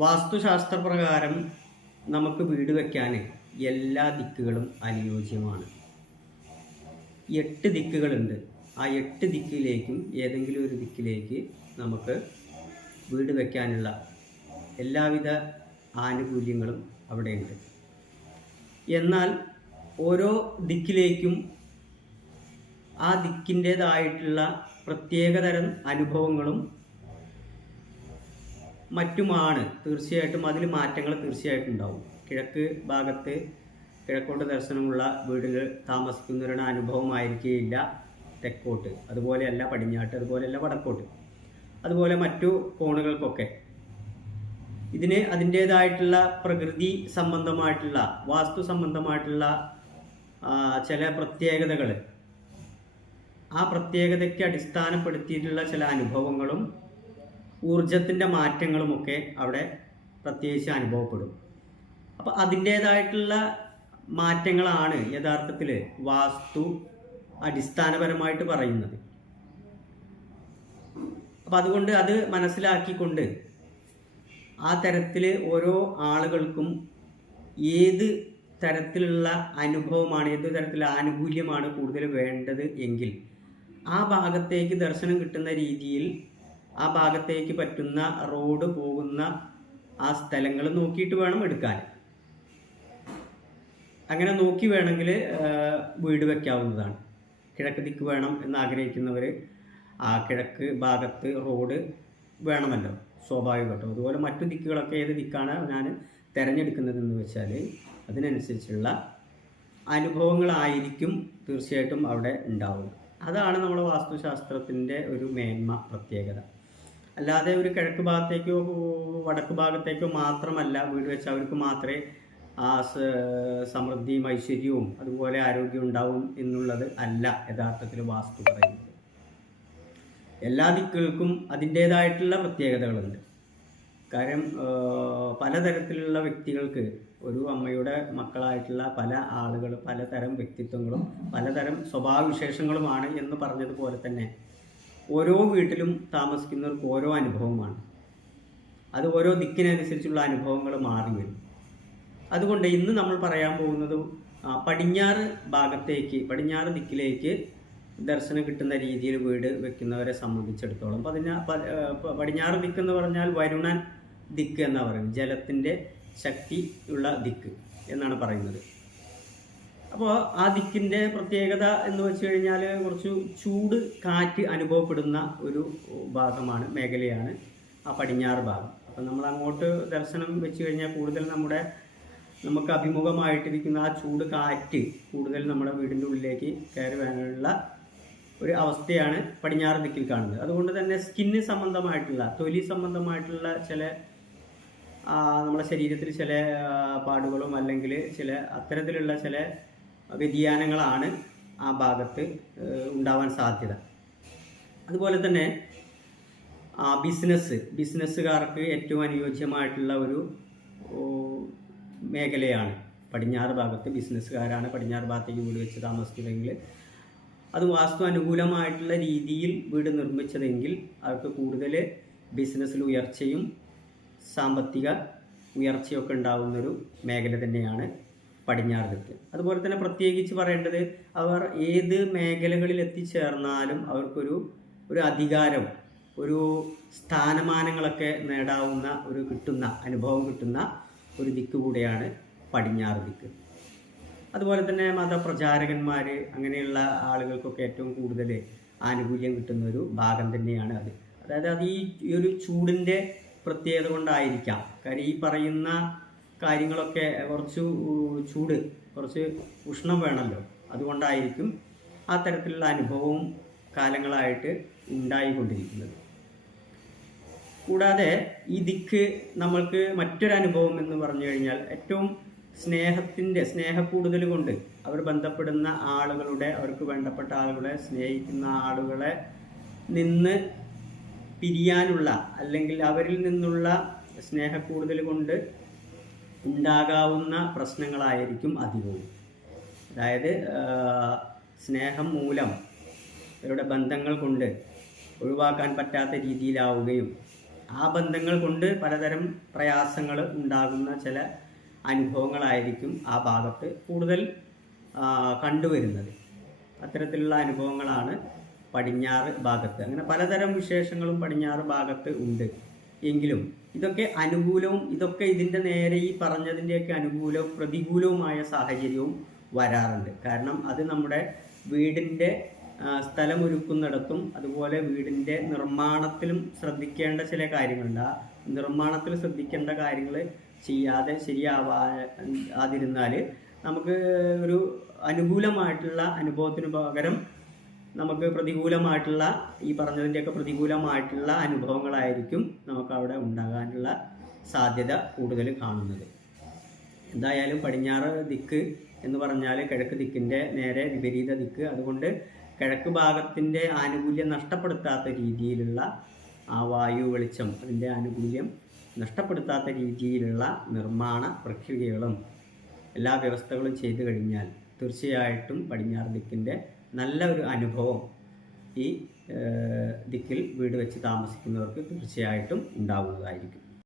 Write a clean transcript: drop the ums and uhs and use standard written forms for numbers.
വാസ്തുശാസ്ത്രപ്രകാരം നമുക്ക് വീട് വയ്ക്കാൻ എല്ലാ ദിക്കുകളും അനുയോജ്യമാണ്. 8 ദിക്കുകളുണ്ട്. ആ 8 ദിക്കിലേക്കും ഏതെങ്കിലും ഒരു ദിക്കിലേക്ക് നമുക്ക് വീട് വയ്ക്കാനുള്ള എല്ലാവിധ ആനുകൂല്യങ്ങളും അവിടെയുണ്ട്. എന്നാൽ ഓരോ ദിക്കിലേക്കും ആ ദിക്കിൻ്റേതായിട്ടുള്ള പ്രത്യേകതരം അനുഭവങ്ങളും മറ്റുമാണ്. തീർച്ചയായിട്ടും അതിൽ മാറ്റങ്ങൾ തീർച്ചയായിട്ടും ഉണ്ടാവും. കിഴക്ക് ഭാഗത്ത് കിഴക്കോട്ട് ദർശനമുള്ള വീടുകൾ താമസിക്കുന്നവരുടെ അനുഭവമായിരിക്കുകയില്ല തെക്കോട്ട്, അതുപോലെയല്ല പടിഞ്ഞാട്ട്, അതുപോലെയല്ല വടക്കോട്ട്, അതുപോലെ മറ്റു കോണുകൾക്കൊക്കെ ഇതിന് അതിൻ്റേതായിട്ടുള്ള പ്രകൃതി സംബന്ധമായിട്ടുള്ള വാസ്തു സംബന്ധമായിട്ടുള്ള ചില പ്രത്യേകതകൾ, ആ പ്രത്യേകതയ്ക്ക് അടിസ്ഥാനപ്പെടുത്തിയിട്ടുള്ള ചില അനുഭവങ്ങളും ഊർജത്തിൻ്റെ മാറ്റങ്ങളുമൊക്കെ അവിടെ പ്രത്യേകിച്ച് അനുഭവപ്പെടും. അപ്പോൾ അതിൻ്റേതായിട്ടുള്ള മാറ്റങ്ങളാണ് യഥാർത്ഥത്തിൽ വാസ്തു അടിസ്ഥാനപരമായിട്ട് പറയുന്നത്. അപ്പം അതുകൊണ്ട് അത് മനസ്സിലാക്കിക്കൊണ്ട് ആ തരത്തിൽ ഓരോ ആളുകൾക്കും ഏത് തരത്തിലുള്ള അനുഭവമാണ്, ഏത് തരത്തിലുള്ള ആനുകൂല്യമാണ് കൂടുതൽ വേണ്ടത് എങ്കിൽ ആ ഭാഗത്തേക്ക് ദർശനം കിട്ടുന്ന രീതിയിൽ ആ ഭാഗത്തേക്ക് പറ്റുന്ന റോഡ് പോകുന്ന ആ സ്ഥലങ്ങൾ നോക്കിയിട്ട് വേണം എടുക്കാൻ. അങ്ങനെ നോക്കി വേണമെങ്കിൽ വീട് വയ്ക്കാവുന്നതാണ്. കിഴക്ക് ദിക്ക് വേണം എന്ന് ആഗ്രഹിക്കുന്നവർ ആ കിഴക്ക് ഭാഗത്ത് റോഡ് വേണമല്ലോ, സ്വാഭാവികമായിട്ടും. അതുപോലെ മറ്റു ദിക്കുകളൊക്കെ ഏത് ദിക്കാണ് ഞാൻ തിരഞ്ഞെടുക്കുന്നതെന്ന് വെച്ചാൽ അതിനനുസരിച്ചുള്ള അനുഭവങ്ങളായിരിക്കും തീർച്ചയായിട്ടും അവിടെ ഉണ്ടാവുക. അതാണ് നമ്മുടെ വാസ്തുശാസ്ത്രത്തിൻ്റെ ഒരു മേന്മ, പ്രത്യേകത. അല്ലാതെ ഒരു കിഴക്ക് ഭാഗത്തേക്കോ വടക്ക് ഭാഗത്തേക്കോ മാത്രമല്ല വീട് വെച്ച് അവർക്ക് മാത്രമേ ആ സമൃദ്ധിയും ഐശ്വര്യവും അതുപോലെ ആരോഗ്യം ഉണ്ടാവും എന്നുള്ളത് അല്ല യഥാർത്ഥത്തിൽ വാസ്തു പറയുന്നത്. എല്ലാ ദിക്കുകൾക്കും അതിൻ്റേതായിട്ടുള്ള പ്രത്യേകതകളുണ്ട്. കാര്യം പലതരത്തിലുള്ള വ്യക്തികൾക്ക്, ഒരു അമ്മയുടെ മക്കളായിട്ടുള്ള പല ആളുകൾ, പലതരം വ്യക്തിത്വങ്ങളും പലതരം സ്വഭാവവിശേഷങ്ങളുമാണ് എന്ന് പറഞ്ഞതുപോലെ തന്നെ ഓരോ വീട്ടിലും താമസിക്കുന്നവർക്ക് ഓരോ അനുഭവമാണ്. അത് ഓരോ ദിക്കിനനുസരിച്ചുള്ള അനുഭവങ്ങൾ മാറി വരും. അതുകൊണ്ട് ഇന്ന് നമ്മൾ പറയാൻ പോകുന്നത് പടിഞ്ഞാറ് ഭാഗത്തേക്ക്, പടിഞ്ഞാറ് ദിക്കിലേക്ക് ദർശനം കിട്ടുന്ന രീതിയിൽ വീട് വെക്കുന്നവരെ സംബന്ധിച്ചിടത്തോളം പടിഞ്ഞാറ് ദിക്ക് എന്ന് പറഞ്ഞാൽ വരുണൻ ദിക്ക് എന്നാണ് പറയുന്നത്. ജലത്തിൻ്റെ ശക്തി ഉള്ള ദിക്ക് എന്നാണ് പറയുന്നത്. അപ്പോൾ ആ ദിക്കിൻ്റെ പ്രത്യേകത എന്ന് വെച്ച് കഴിഞ്ഞാൽ കുറച്ച് ചൂട് കാറ്റ് അനുഭവപ്പെടുന്ന ഒരു ഭാഗമാണ്, മേഖലയാണ് ആ പടിഞ്ഞാറ് ഭാഗം. അപ്പം നമ്മൾ അങ്ങോട്ട് ദർശനം വെച്ച് കഴിഞ്ഞാൽ കൂടുതൽ നമുക്ക് അഭിമുഖമായിട്ടിരിക്കുന്ന ആ ചൂട് കാറ്റ് കൂടുതൽ നമ്മുടെ വീടിൻ്റെ ഉള്ളിലേക്ക് കയറി വരാനുള്ള ഒരു അവസ്ഥയാണ് പടിഞ്ഞാറ് ദിക്കിൽ കാണുന്നത്. അതുകൊണ്ട് തന്നെ സ്കിന്ന് സംബന്ധമായിട്ടുള്ള, തൊലി സംബന്ധമായിട്ടുള്ള ചില നമ്മുടെ ശരീരത്തിൽ ചില പാടുകളും അല്ലെങ്കിൽ ചില അത്തരത്തിലുള്ള ചില വ്യതിയാനങ്ങളാണ് ആ ഭാഗത്ത് ഉണ്ടാവാൻ സാധ്യത. അതുപോലെ തന്നെ ബിസിനസ്സുകാർക്ക് ഏറ്റവും അനുയോജ്യമായിട്ടുള്ള ഒരു മേഖലയാണ് പടിഞ്ഞാറ് ഭാഗത്ത്. ബിസിനസ്സുകാരാണ് പടിഞ്ഞാറ് ഭാഗത്തേക്ക് വീട് വെച്ച് താമസിക്കുന്നതെങ്കിൽ, അത് വാസ്തു അനുകൂലമായിട്ടുള്ള രീതിയിൽ വീട് നിർമ്മിച്ചതെങ്കിൽ അവർക്ക് കൂടുതൽ ബിസിനസ്സിൽ ഉയർച്ചയും സാമ്പത്തിക ഉയർച്ചയൊക്കെ ഉണ്ടാകുന്നൊരു മേഖല തന്നെയാണ് പടിഞ്ഞാറ് ദിക്ക്. അതുപോലെ തന്നെ പ്രത്യേകിച്ച് പറയേണ്ടത്, അവർ ഏത് മേഖലകളിൽ എത്തിച്ചേർന്നാലും അവർക്കൊരു അധികാരം, ഒരു സ്ഥാനമാനങ്ങളൊക്കെ നേടാവുന്ന അനുഭവം കിട്ടുന്ന ഒരു ദിക്ക് കൂടെയാണ് പടിഞ്ഞാറ് ദിക്ക്. അതുപോലെ തന്നെ മതപ്രചാരകന്മാർ, അങ്ങനെയുള്ള ആളുകൾക്കൊക്കെ ഏറ്റവും കൂടുതൽ ആനുകൂല്യം കിട്ടുന്ന ഒരു ഭാഗം തന്നെയാണ് അത്. അതായത് അത് ഈ ഒരു ചൂടിൻ്റെ പ്രത്യേകത കൊണ്ടായിരിക്കാം. കാര്യം ഈ പറയുന്ന കാര്യങ്ങളൊക്കെ കുറച്ച് ഉഷ്ണം വേണമല്ലോ, അതുകൊണ്ടായിരിക്കും ആ തരത്തിലുള്ള അനുഭവവും കാലങ്ങളായിട്ട് ഉണ്ടായിക്കൊണ്ടിരിക്കുന്നത്. കൂടാതെ ഈ ദിക്ക് നമ്മൾക്ക് മറ്റൊരനുഭവം എന്ന് പറഞ്ഞു കഴിഞ്ഞാൽ ഏറ്റവും സ്നേഹക്കൂടുതൽ കൊണ്ട് അവർ ബന്ധപ്പെടുന്ന ആളുകളുടെ, അവർക്ക് വേണ്ടപ്പെട്ട ആളുകളെ, സ്നേഹിക്കുന്ന ആളുകളെ നിന്ന് പിരിയാനുള്ള, അല്ലെങ്കിൽ അവരിൽ നിന്നുള്ള സ്നേഹക്കൂടുതൽ കൊണ്ട് ഉണ്ടാകാവുന്ന പ്രശ്നങ്ങളായിരിക്കും അധികവും. അതായത് സ്നേഹം മൂലം ഇവരുടെ ബന്ധങ്ങൾ കൊണ്ട് ഒഴിവാക്കാൻ പറ്റാത്ത രീതിയിലാവുകയും ആ ബന്ധങ്ങൾ കൊണ്ട് പലതരം പ്രയാസങ്ങൾ ഉണ്ടാകുന്ന ചില അനുഭവങ്ങളായിരിക്കും ആ ഭാഗത്ത് കൂടുതൽ കണ്ടുവരുന്നത്. അത്തരത്തിലുള്ള അനുഭവങ്ങളാണ് പടിഞ്ഞാറ് ഭാഗത്ത്. അങ്ങനെ പലതരം വിശേഷങ്ങളും പടിഞ്ഞാറ് ഭാഗത്ത് ഉണ്ട്. എങ്കിലും ഇതൊക്കെ അനുകൂലവും ഇതൊക്കെ ഇതിൻ്റെ നേരെ ഈ പറഞ്ഞതിൻ്റെയൊക്കെ അനുകൂലവും പ്രതികൂലവുമായ സാഹചര്യവും വരാറുണ്ട്. കാരണം അത് നമ്മുടെ വീടിൻ്റെ സ്ഥലമൊരുക്കുന്നിടത്തും അതുപോലെ വീടിൻ്റെ നിർമ്മാണത്തിലും ശ്രദ്ധിക്കേണ്ട ചില കാര്യങ്ങളുണ്ട്. ആ നിർമ്മാണത്തിൽ ശ്രദ്ധിക്കേണ്ട കാര്യങ്ങൾ ചെയ്യാതെ ശരിയാവാതിരുന്നാൽ നമുക്ക് ഒരു അനുകൂലമായിട്ടുള്ള അനുഭവത്തിന് പകരം നമുക്ക് പ്രതികൂലമായിട്ടുള്ള ഈ പറഞ്ഞതിൻ്റെയൊക്കെ പ്രതികൂലമായിട്ടുള്ള അനുഭവങ്ങളായിരിക്കും നമുക്ക് അവിടെ ഉണ്ടാകാനുള്ള സാധ്യത കൂടുതൽ കാണുന്നത്. എന്തായാലും പടിഞ്ഞാറ് ദിക്ക് എന്ന് പറഞ്ഞാൽ കിഴക്ക് ദിക്കിൻ്റെ നേരെ വിപരീത ദിക്ക്. അതുകൊണ്ട് കിഴക്ക് ഭാഗത്തിൻ്റെ ആനുകൂല്യം നഷ്ടപ്പെടുത്താത്ത രീതിയിലുള്ള ആ വായു വെളിച്ചം അതിൻ്റെ ആനുകൂല്യം നഷ്ടപ്പെടുത്താത്ത രീതിയിലുള്ള നിർമ്മാണ പ്രക്രിയകളും എല്ലാ വ്യവസ്ഥകളും ചെയ്തു കഴിഞ്ഞാൽ തീർച്ചയായിട്ടും പടിഞ്ഞാറ് ദിക്കിൻ്റെ നല്ല ഒരു അനുഭവം ഈ ദിക്കിൽ വീട് വെച്ച് താമസിക്കുന്നവർക്ക് തീർച്ചയായിട്ടും ഉണ്ടാവുന്നതായിരിക്കും.